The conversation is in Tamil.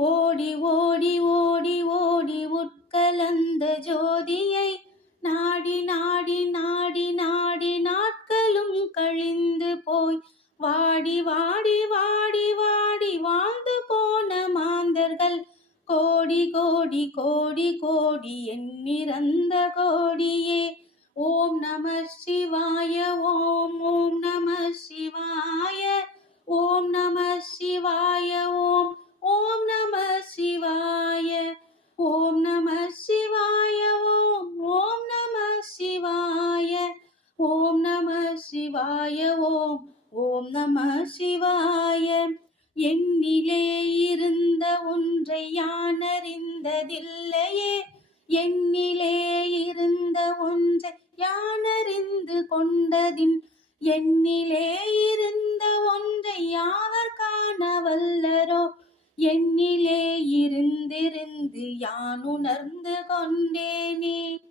ஓடி ஓடி ஓடி ஓடி உட்கலந்த ஜோதியை நாடி நாடி நாடி நாடி நாட்களும் கழிந்து போய் வாடி வாடி வாடி வாடி வாழ்ந்து போன மாந்தர்கள். கோடி கோடி கோடி கோடி எண்ணிறந்த கோடியே. ஓம் நம சிவாய ஓம் ஓம் ஓம் நம சிவாய ஓம் ஓம் நம சிவாய ஓம் நம சிவாய ஓம் ஓம் நம சிவாய. என்னிலே இருந்த ஒன்றை யான் அறிந்ததில்லையே. என்னிலே இருந்த ஒன்றை யான் அறிந்து கொண்டதின். என்னிலே இருந்த ஒன்றை யாவர் காண வல்லரோ. என்னிலே இருந்திருந்து யான் உணர்ந்து கொண்டேனே.